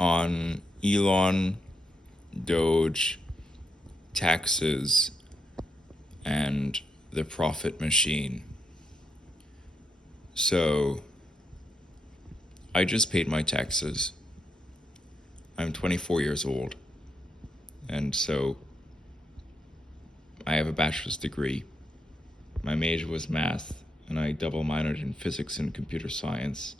on Elon, DOGE, taxes, and the profit machine. So, I just paid my taxes. I'm 24 years old, and so I have a bachelor's degree. My major was math, and I double minored in physics and computer science.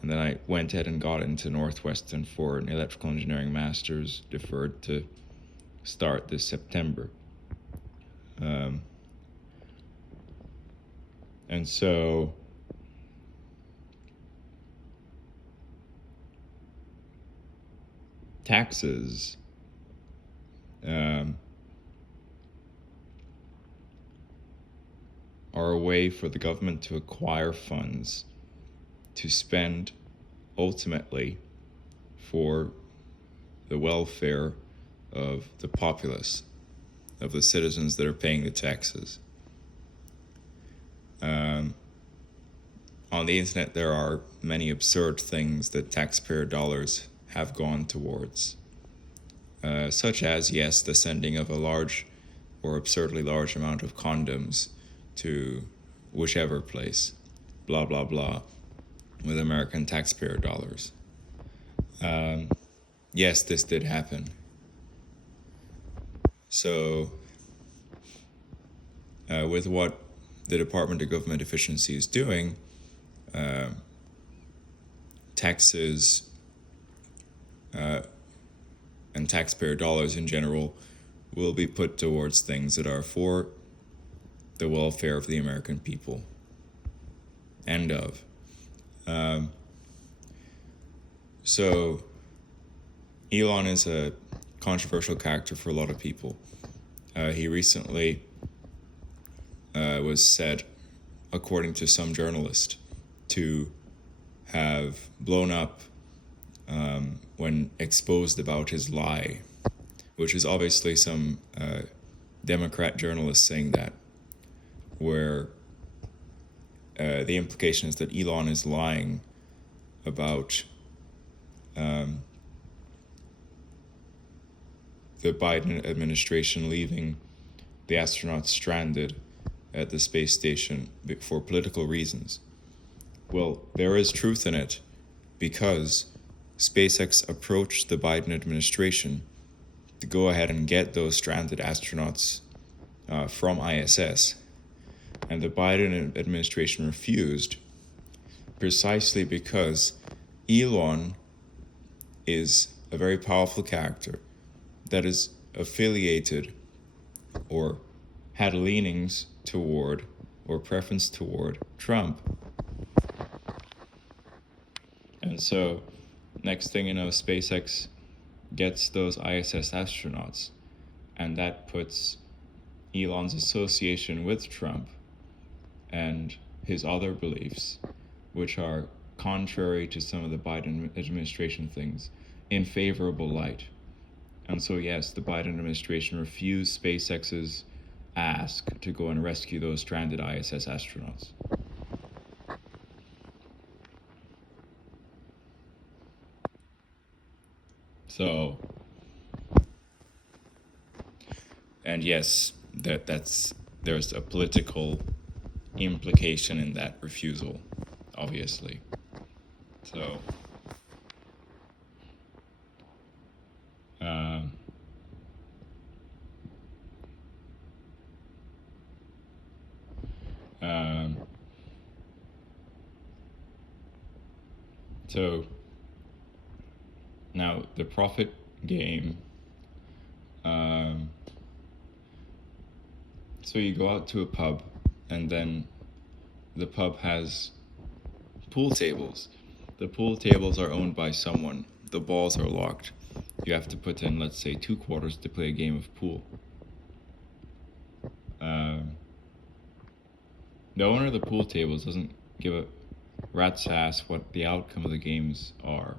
And then I went ahead and got into Northwestern for an electrical engineering master's, deferred to start this September. And so taxes are a way for the government to acquire funds to spend ultimately for the welfare of the populace, of the citizens that are paying the taxes. On the internet, there are many absurd things that taxpayer dollars have gone towards, such as, yes, the sending of a large or absurdly large amount of condoms to whichever place, blah, blah, blah, with American taxpayer dollars. Yes, this did happen. So, with what the Department of Government Efficiency is doing, taxes and taxpayer dollars in general will be put towards things that are for the welfare of the American people. End of. So, Elon is a controversial character for a lot of people. He recently was said, according to some journalist, to have blown up when exposed about his lie, which is obviously some Democrat journalist saying that, where the implication is that Elon is lying about the Biden administration leaving the astronauts stranded at the space station for political reasons. Well, there is truth in it, because SpaceX approached the Biden administration to go ahead and get those stranded astronauts from ISS, and the Biden administration refused, precisely because Elon is a very powerful character that is affiliated or had leanings toward or preference toward Trump. And so, next thing you know, SpaceX gets those ISS astronauts, and that puts Elon's association with Trump and his other beliefs, which are contrary to some of the Biden administration things, in favorable light. And so, yes, the Biden administration refused SpaceX's ask to go and rescue those stranded ISS astronauts. So, and yes, there's a political implication in that refusal, obviously. So, so now the profit game. So you go out to a pub, and then the pub has pool tables. The pool tables are owned by someone. The balls are locked. You have to put in, let's say, 2 quarters to play a game of pool. The owner of the pool tables doesn't give a rat's ass what the outcome of the games are.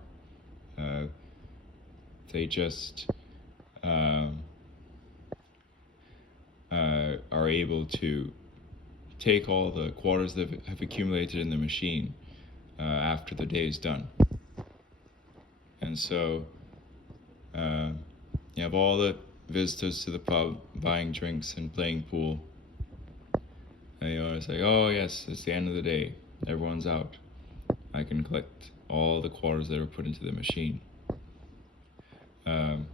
They just are able to take all the quarters that have accumulated in the machine after the day is done. And so you have all the visitors to the pub buying drinks and playing pool. And it's like, oh yes, it's the end of the day. Everyone's out. I can collect all the quarters that are put into the machine. And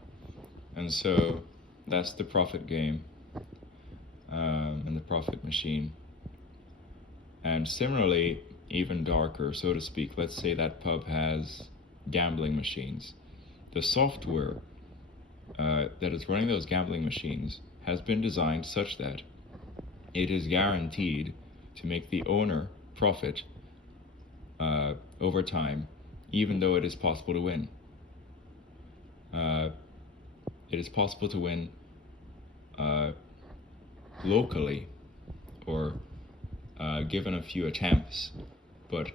so that's the profit game and the profit machine. And similarly, even darker, so to speak, let's say that pub has gambling machines. The software that is running those gambling machines has been designed such that it is guaranteed to make the owner profit over time, even though it is possible to win. It is possible to win locally or given a few attempts, but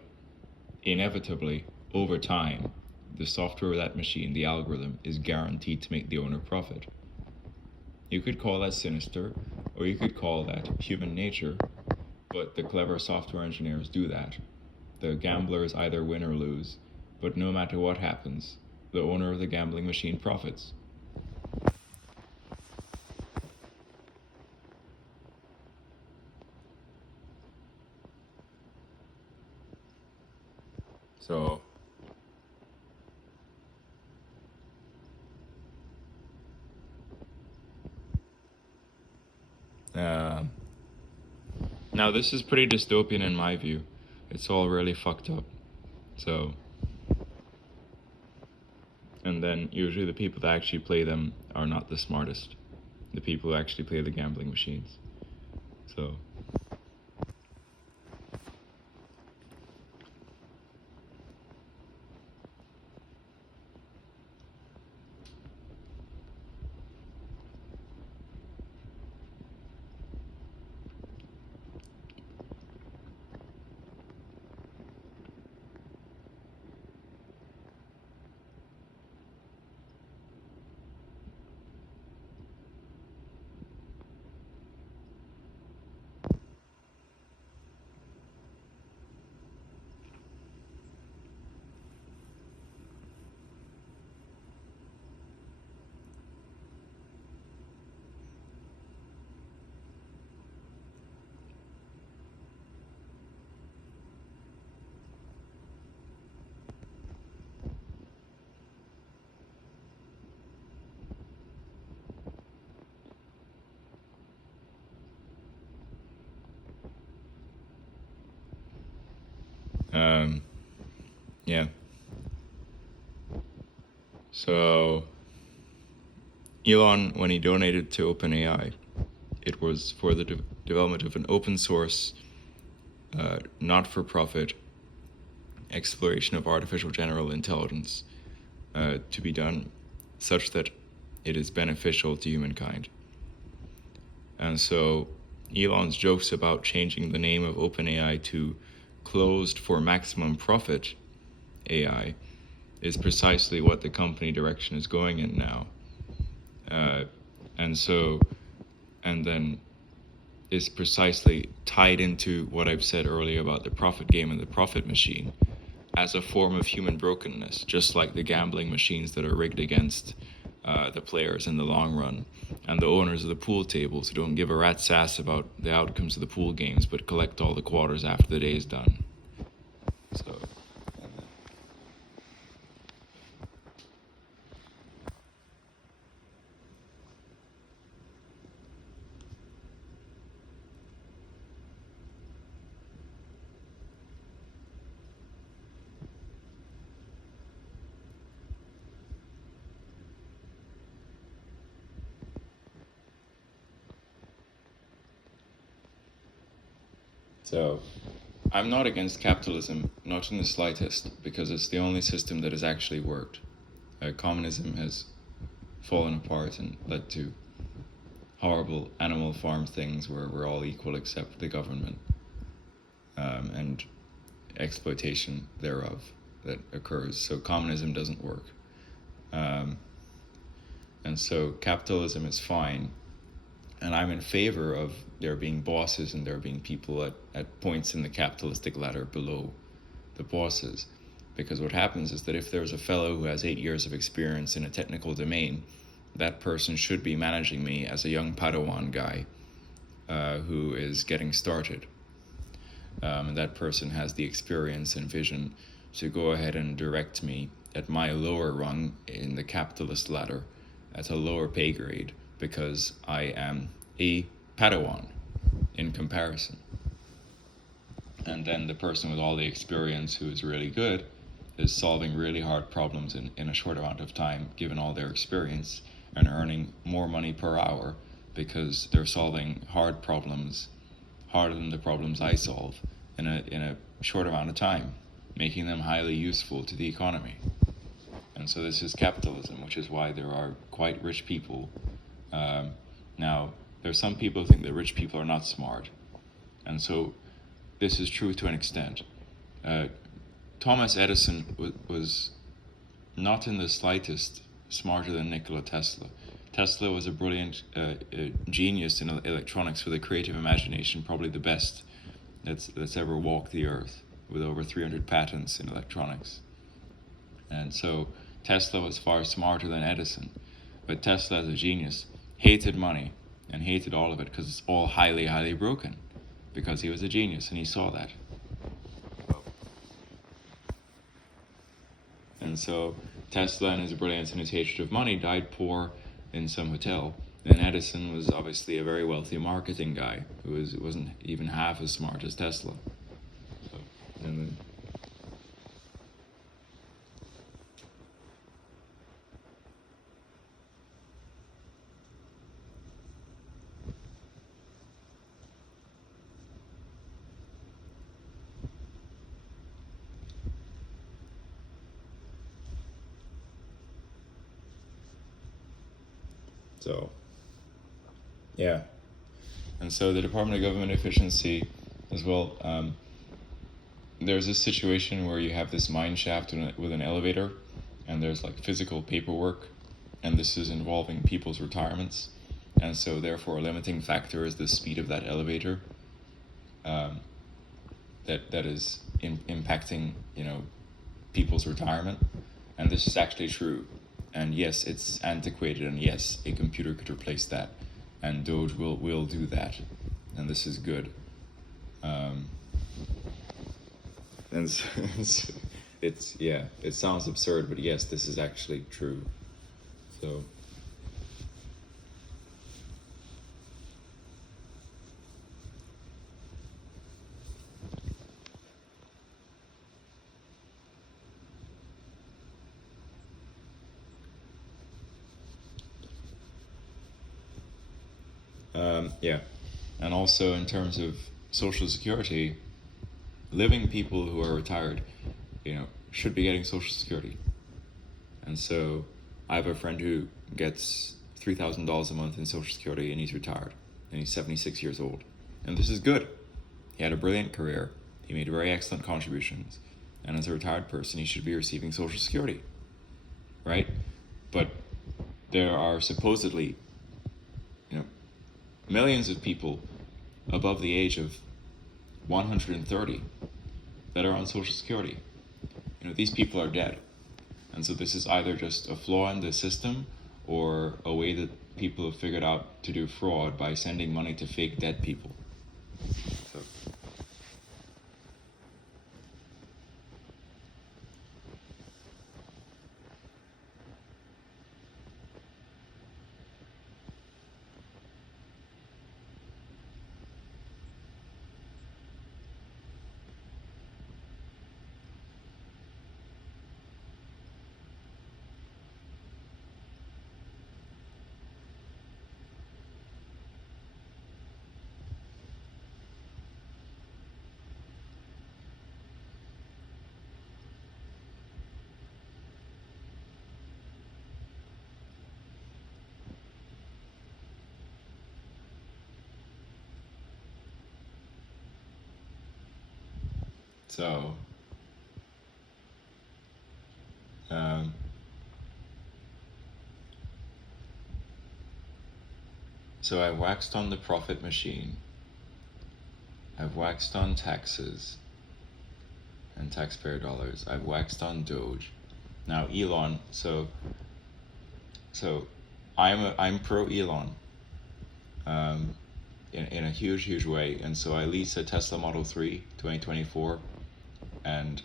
inevitably over time the software of that machine, the algorithm, is guaranteed to make the owner profit. You could call that sinister, or you could call that human nature, but the clever software engineers do that. The gamblers either win or lose, but no matter what happens, the owner of the gambling machine profits. So now this is pretty dystopian in my view. It's all really fucked up. So, and then usually the people that actually play them are not the smartest. The people who actually play the gambling machines. So yeah. So Elon, when he donated to OpenAI, it was for the development of an open source, not-for-profit exploration of artificial general intelligence to be done such that it is beneficial to humankind. And so Elon's jokes about changing the name of OpenAI to closed for maximum profit AI is precisely what the company direction is going in now. And then is precisely tied into what I've said earlier about the profit game and the profit machine as a form of human brokenness, just like the gambling machines that are rigged against the players in the long run, and the owners of the pool tables who don't give a rat's ass about the outcomes of the pool games but collect all the quarters after the day is done. So So, I'm not against capitalism, not in the slightest, because it's the only system that has actually worked. Communism has fallen apart and led to horrible animal farm things where we're all equal except the government, and exploitation thereof that occurs. So communism doesn't work. And so capitalism is fine. And I'm in favor of there being bosses and there being people at points in the capitalistic ladder below the bosses. Because what happens is that if there's a fellow who has 8 years of experience in a technical domain, that person should be managing me as a young Padawan guy who is getting started. And that person has the experience and vision to go ahead and direct me at my lower rung in the capitalist ladder at a lower pay grade, because I am a Padawan in comparison. And then the person with all the experience who is really good is solving really hard problems in a short amount of time, given all their experience, and earning more money per hour because they're solving hard problems, harder than the problems I solve, in a short amount of time, making them highly useful to the economy. And so this is capitalism, which is why there are quite rich people. Now, there's some people who think that rich people are not smart. And so this is true to an extent. Thomas Edison was not in the slightest smarter than Nikola Tesla. Tesla was a brilliant genius in electronics with a creative imagination, probably the best that's ever walked the earth, with over 300 patents in electronics. And so Tesla was far smarter than Edison. But Tesla, as a genius, hated money and hated all of it because it's all highly, highly broken, because he was a genius and he saw that. And so Tesla, and his brilliance and his hatred of money, died poor in some hotel. And Edison was obviously a very wealthy marketing guy who wasn't even half as smart as Tesla. So, and then, so, yeah. And so the Department of Government Efficiency as well, there's this situation where you have this mine shaft with an elevator, and there's like physical paperwork, and this is involving people's retirements. And so therefore a limiting factor is the speed of that elevator that is impacting, people's retirement. And this is actually true. And yes, it's antiquated, and yes, a computer could replace that, and DOGE will do that, and this is good. And so it sounds absurd, but yes, this is actually true. So. Yeah, and also in terms of Social Security, living people who are retired, should be getting Social Security. And so I have a friend who gets $3,000 a month in Social Security, and he's retired, and he's 76 years old. And this is good. He had a brilliant career. He made very excellent contributions. And as a retired person, he should be receiving Social Security, right? But there are supposedly millions of people above the age of 130 that are on Social Security. These people are dead. And so this is either just a flaw in the system or a way that people have figured out to do fraud by sending money to fake dead people. So. So, so I waxed on the profit machine. I've waxed on taxes. and taxpayer dollars. I've waxed on DOGE. Now Elon, so I'm pro Elon, in a huge way, and so I lease a Tesla Model 3 2024, and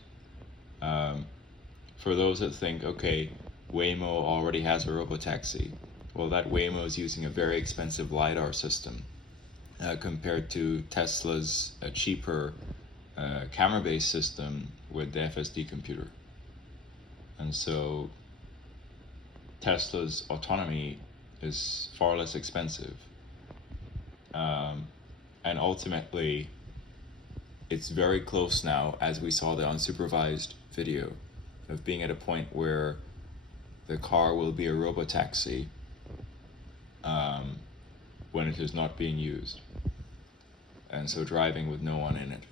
for those that think, okay, Waymo already has a robotaxi, well, that Waymo is using a very expensive LiDAR system compared to Tesla's cheaper camera-based system with the FSD computer. And so Tesla's autonomy is far less expensive. And ultimately, it's very close now, as we saw the unsupervised video, of being at a point where the car will be a robotaxi when it is not being used. And so driving with no one in it.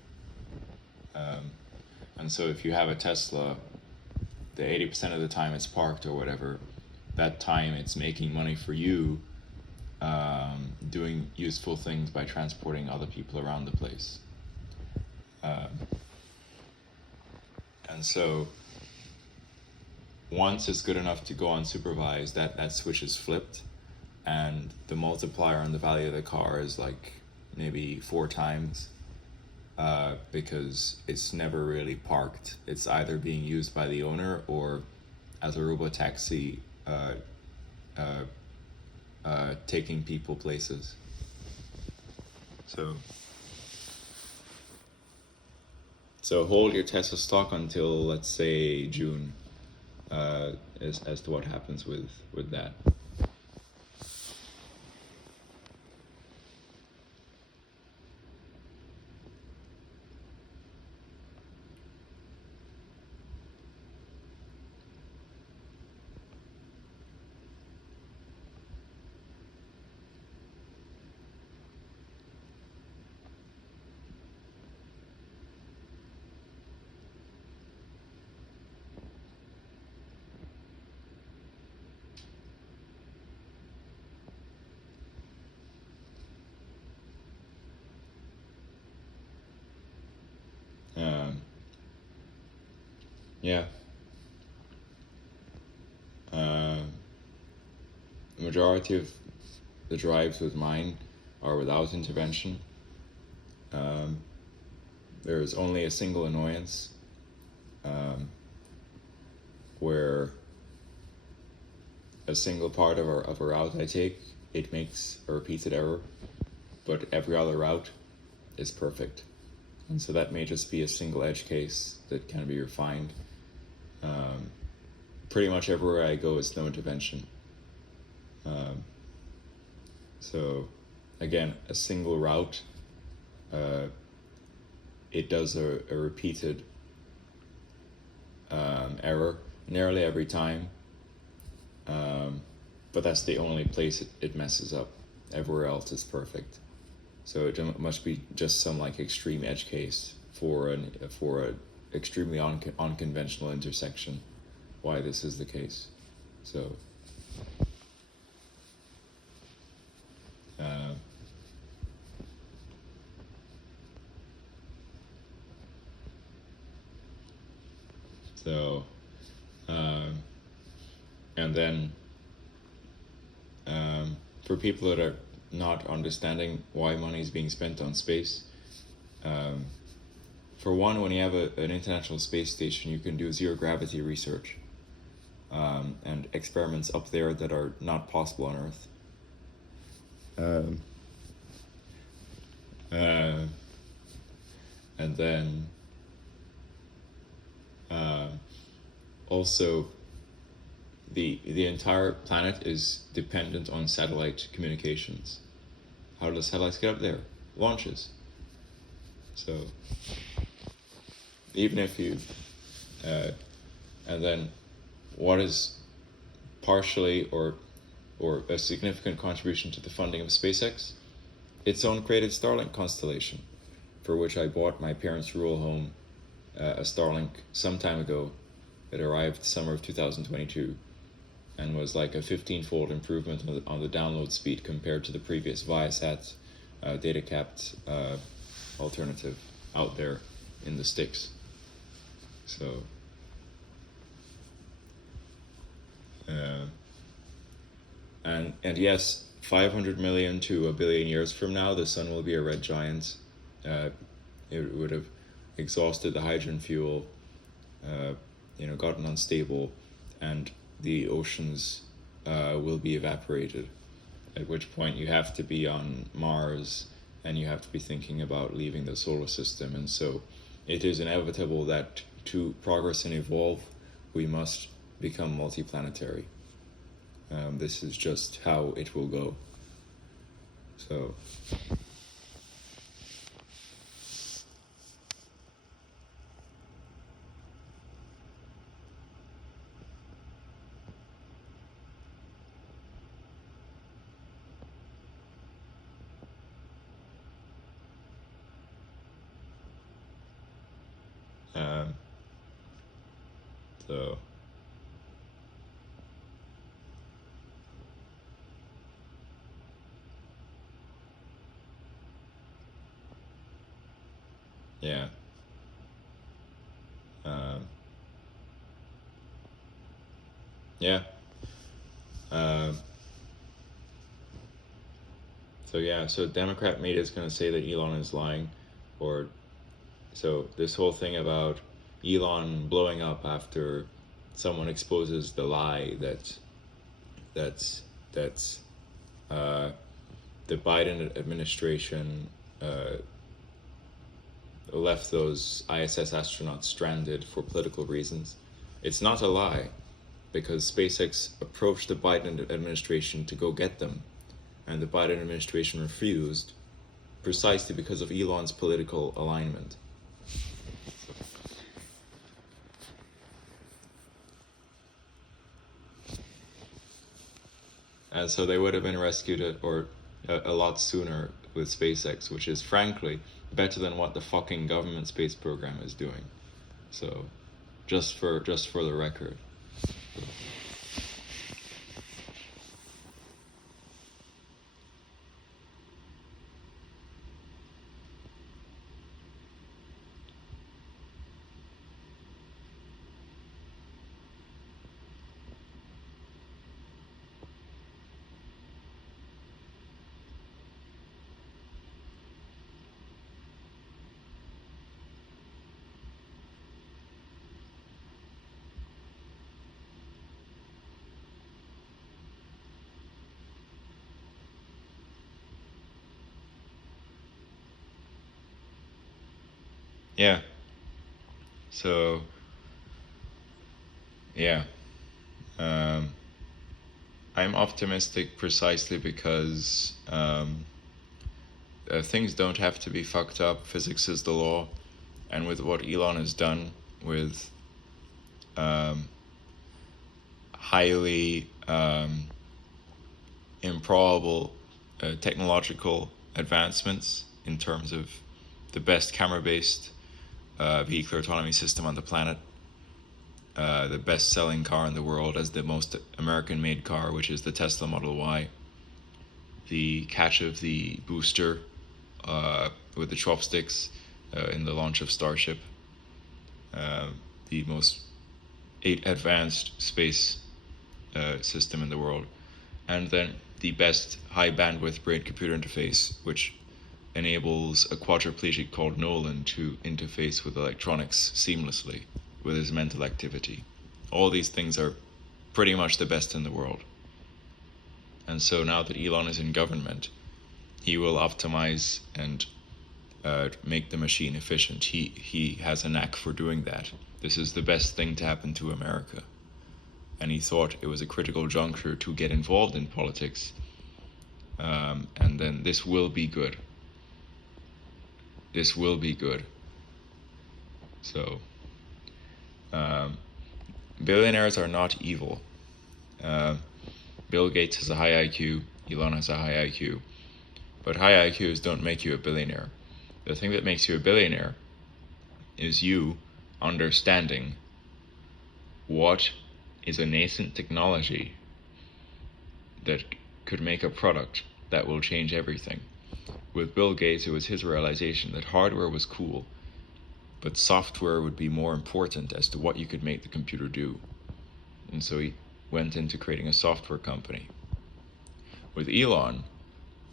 And so if you have a Tesla, the 80% of the time it's parked or whatever, that time it's making money for you, doing useful things by transporting other people around the place. And so once it's good enough to go unsupervised, that switch is flipped, and the multiplier on the value of the car is like maybe 4 times, because it's never really parked. It's either being used by the owner or as a robotaxi, taking people places. So hold your Tesla stock until, let's say, June, as to what happens with that. Yeah. The majority of the drives with mine are without intervention. There is only a single annoyance where a single part of a route I take, it makes a repeated error, but every other route is perfect. And so that may just be a single edge case that can be refined. Pretty much everywhere I go is no intervention. So again, a single route, it does a repeated error nearly every time, but that's the only place it messes up. Everywhere else is perfect. So it must be just some like extreme edge case for a extremely unconventional intersection why this is the case. So and then for people that are not understanding why money is being spent on space, for one, when you have an international space station, you can do zero gravity research and experiments up there that are not possible on Earth. And then also the entire planet is dependent on satellite communications. How do satellites get up there? Launches. So even if you and then what is partially or a significant contribution to the funding of SpaceX? Its own created Starlink constellation, for which I bought my parents' rural home a Starlink some time ago. It arrived summer of 2022 and was like a 15-fold improvement on the download speed compared to the previous Viasat data capped alternative out there in the sticks. So, uh, and yes, 500 million to a billion years from now, the sun will be a red giant. Uh, it would have exhausted the hydrogen fuel, gotten unstable, and the oceans will be evaporated. At which point you have to be on Mars, and you have to be thinking about leaving the solar system. And so it is inevitable that to progress and evolve, we must become multiplanetary. This is just how it will go. So, um, so yeah. Um, yeah. Um, so Democrat media is going to say that Elon is lying, or so this whole thing about Elon blowing up after someone exposes the lie that's that's the Biden administration left those ISS astronauts stranded for political reasons. It's not a lie, because SpaceX approached the Biden administration to go get them, and the Biden administration refused precisely because of Elon's political alignment. And so they would have been rescued a lot sooner with SpaceX, which is frankly better than what the fucking government space program is doing. So, just for the record. Yeah. So, yeah. Um, I'm optimistic precisely because things don't have to be fucked up. Physics is the law. And with what Elon has done with highly improbable technological advancements in terms of the best camera-based vehicular autonomy system on the planet, the best-selling car in the world as the most American-made car, which is the Tesla Model Y, the catch of the booster with the chopsticks in the launch of Starship, the most advanced space system in the world, and then the best high bandwidth brain computer interface, which enables a quadriplegic called Nolan to interface with electronics seamlessly with his mental activity. All these things are pretty much the best in the world. And so now that Elon is in government, he will optimize and make the machine efficient. He has a knack for doing that. This is the best thing to happen to America. And he thought it was a critical juncture to get involved in politics. And then this will be good. This will be good. So, billionaires are not evil. Bill Gates has a high IQ, Elon has a high IQ, but high IQs don't make you a billionaire. The thing that makes you a billionaire is you understanding what is a nascent technology that could make a product that will change everything. With Bill Gates, it was his realization that hardware was cool, but software would be more important as to what you could make the computer do. And so he went into creating a software company. With Elon,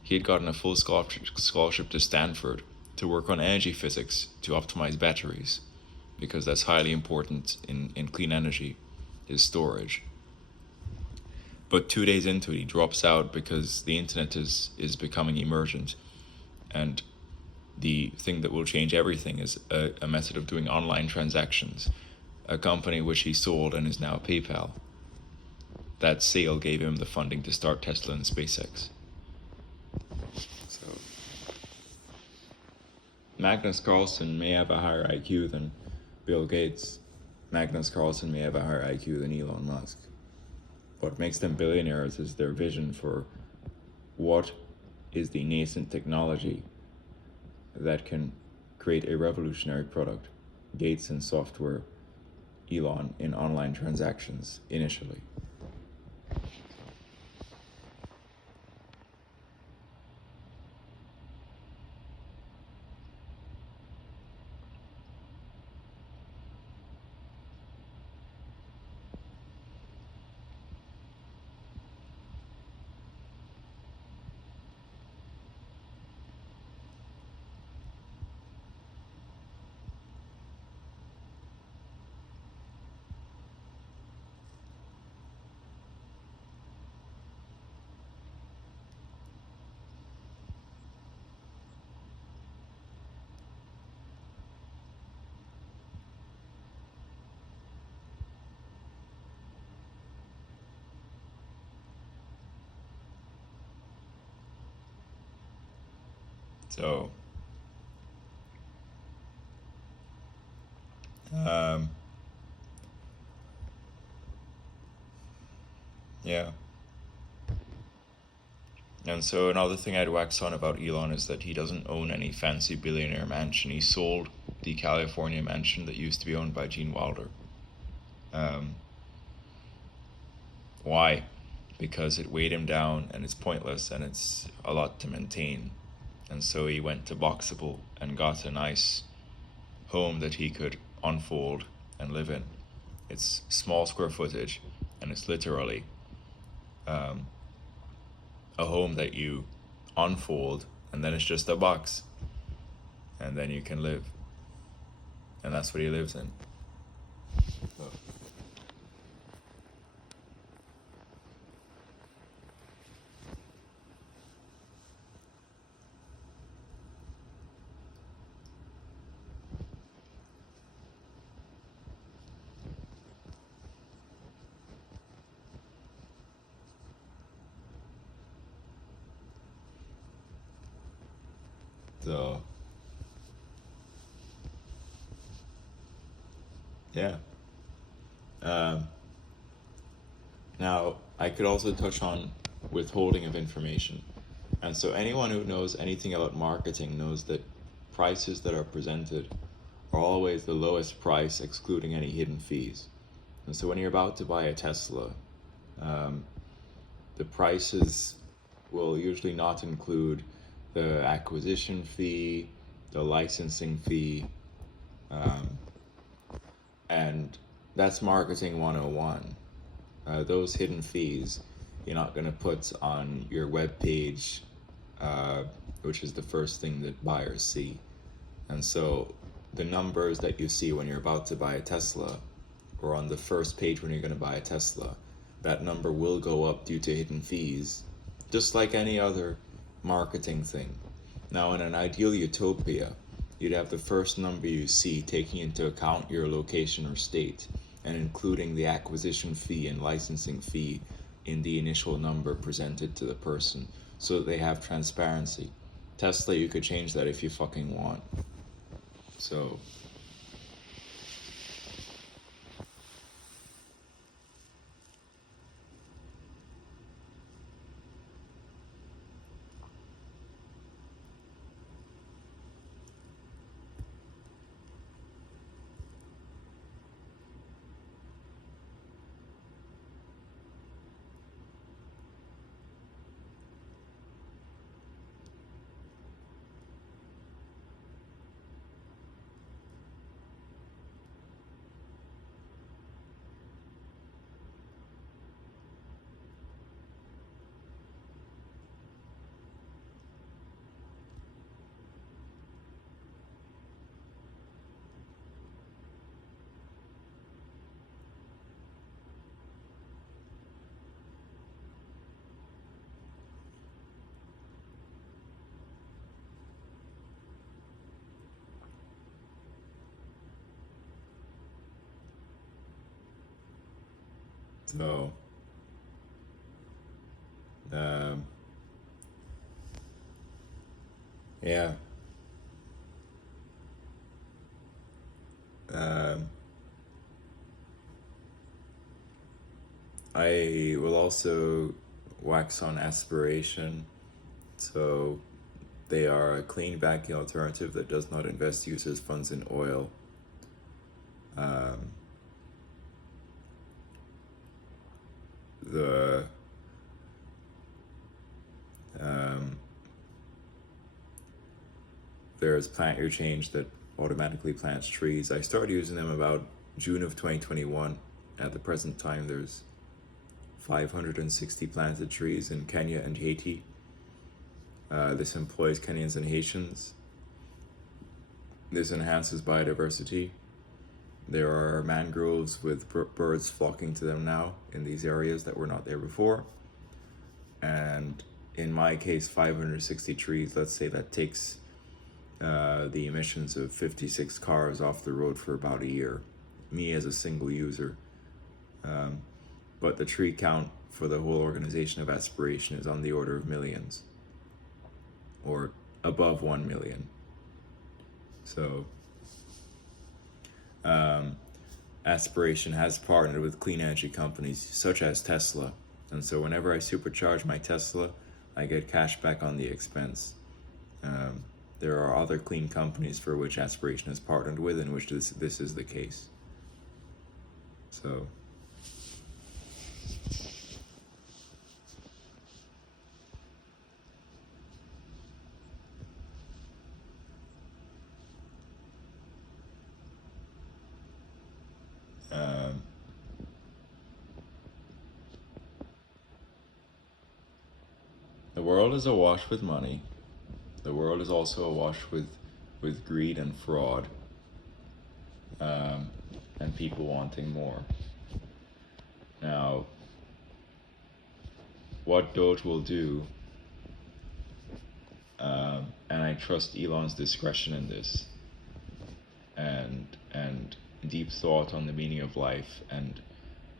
he had gotten a full scholarship to Stanford to work on energy physics to optimize batteries, because that's highly important in clean energy, is storage. But 2 days into it, he drops out because the internet is becoming emergent. And the thing that will change everything is a method of doing online transactions, a company which he sold and is now PayPal. That sale gave him the funding to start Tesla and SpaceX. So Magnus Carlsen may have a higher IQ than Bill Gates. Magnus Carlsen may have a higher IQ than Elon Musk. What makes them billionaires is their vision for what is the nascent technology that can create a revolutionary product. Gates in software, Elon in online transactions initially. So, yeah. And so another thing I'd wax on about Elon is that he doesn't own any fancy billionaire mansion. He sold the California mansion that used to be owned by Gene Wilder. Why? Because it weighed him down and it's pointless and it's a lot to maintain. And so he went to Boxable and got a nice home that he could unfold and live in. It's small square footage and it's literally a home that you unfold and then it's just a box and then you can live. And that's what he lives in. So yeah. Now, I could also touch on withholding of information. And so anyone who knows anything about marketing knows that prices that are presented are always the lowest price, excluding any hidden fees. And so when you're about to buy a Tesla, the prices will usually not include the acquisition fee, the licensing fee, and that's marketing 101. Those hidden fees you're not going to put on your web page, which is the first thing that buyers see. And so the numbers that you see when you're about to buy a Tesla or on the first page when you're going to buy a Tesla, that number will go up due to hidden fees, just like any other marketing thing. Now, in an ideal utopia, you'd have the first number you see taking into account your location or state and including the acquisition fee and licensing fee in the initial number presented to the person so that they have transparency. Tesla, you could change that if you fucking want. So So, um, yeah. Um, I will also wax on aspiration. So, they are a clean banking alternative that does not invest users' funds in oil. Um, the um, There's Plant Your Change that automatically plants trees. I started using them about June of 2021. At the present time, there's 560 planted trees in Kenya and Haiti. This employs Kenyans and Haitians. This enhances biodiversity. There are mangroves with birds flocking to them now in these areas that were not there before. And in my case, 560 trees, let's say that takes the emissions of 56 cars off the road for about a year, me as a single user. But the tree count for the whole organization of aspiration is on the order of millions, or above 1 million. So, aspiration has partnered with clean energy companies such as Tesla. And so whenever I supercharge my Tesla, I get cash back on the expense. There are other clean companies for which aspiration is partnered with, in which this is the case. So, um, the world is awash with money. The world is also awash with greed and fraud, and people wanting more. Now, what DOGE will do, and I trust Elon's discretion in this, and deep thought on the meaning of life and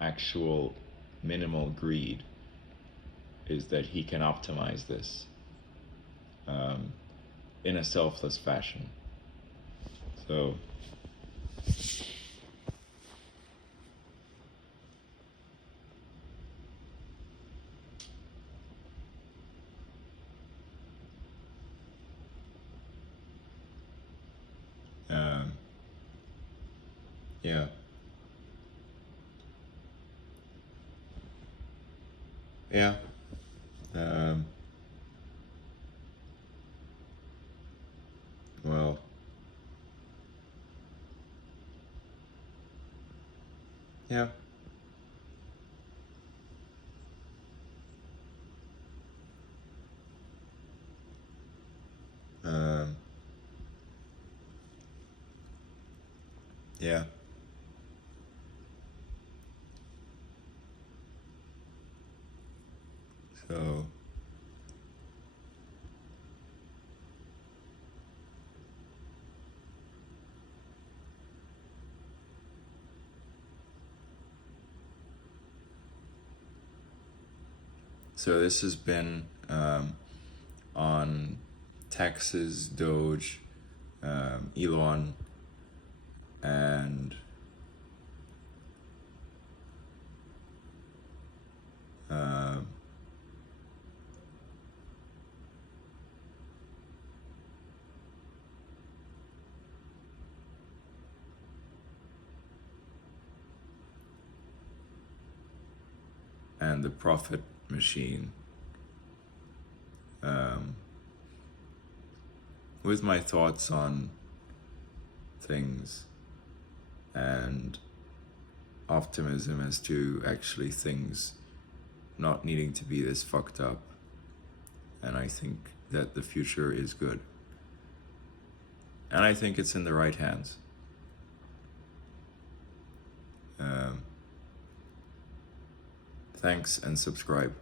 actual minimal greed, is that he can optimize this in a selfless fashion. So, yeah. Yeah. Um, well, yeah. Um, yeah. So, this has been on Texas, DOGE, Elon, and um, the profit machine. With my thoughts on things and optimism as to actually things not needing to be this fucked up. And I think that the future is good. And I think it's in the right hands. Thanks and subscribe.